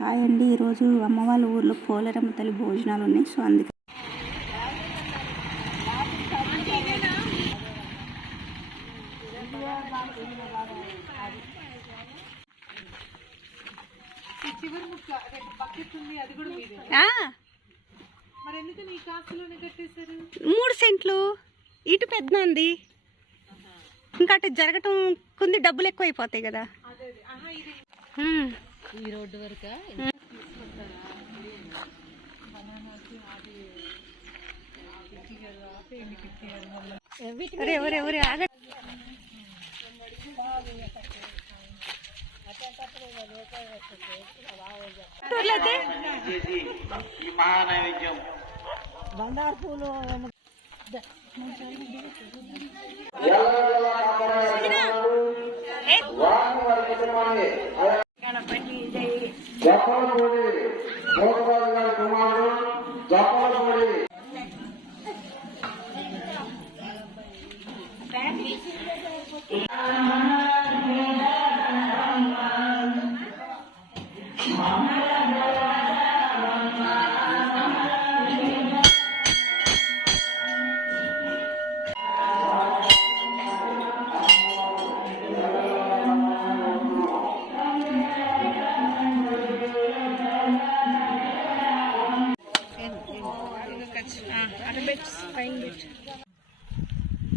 Hi అండి, ఈరోజు అమ్మ వాళ్ళ ఊర్లో పోలేరమ్మ తల్లి భోజనాలు ఉన్నాయి. సో అందుకే మూడు సెంట్లు ఇటు పెద్ద ఉంది, ఇంకా అటు జరగటం కొన్ని డబ్బులు ఎక్కువ అయిపోతాయి కదా. ఈ రోడ్డు వరకు బండారు పూలు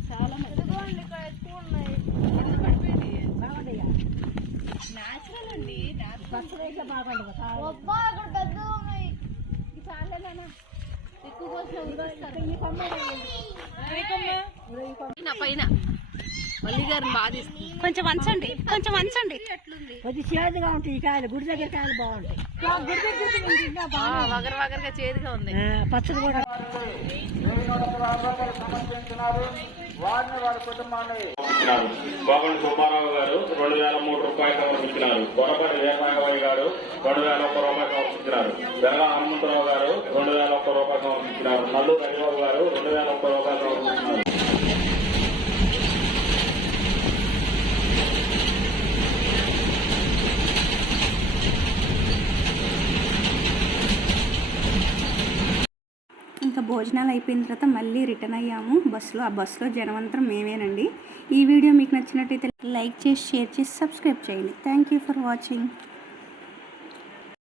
చాలా ఎక్కువ ఉన్నాయి. న్యాచురల్ అండి, పైన మల్లి గారిని బాధిస్తుంది. కొంచెం వంచండి, కొంచెం వంచండి. కొద్ది చేదుగా ఉంటాయి ఈ కాయలు, గుడి దగ్గర కాయలు బాగుంటాయి. వగర వగరగా చేదుగా ఉంది. పచ్చడి కూడా కోగండి సుబ్బారావు గారు 2003 రూపాయలు సమర్పించినారు. కొరపల్లి వీరనాగవల్లి గారు 2001 రూపాయలు సమర్పించినారు. వెల్ల హనుమంతరావు గారు 2001 రూపాయలు సమర్పించినారు. నల్లూరు హరిబాబు గారు 2001 రూపాయలు సమర్పించినారు. ఇంకా భోజనాలు అయిపోయిన తర్వాత మళ్ళీ రిటర్న్ అయ్యాము బస్సులో. ఆ బస్సులో జనవంతరం మేమేనండి. ఈ వీడియో మీకు నచ్చినట్టయితే లైక్ చేసి, షేర్ చేసి, సబ్స్క్రైబ్ చేయండి. Thank you for watching.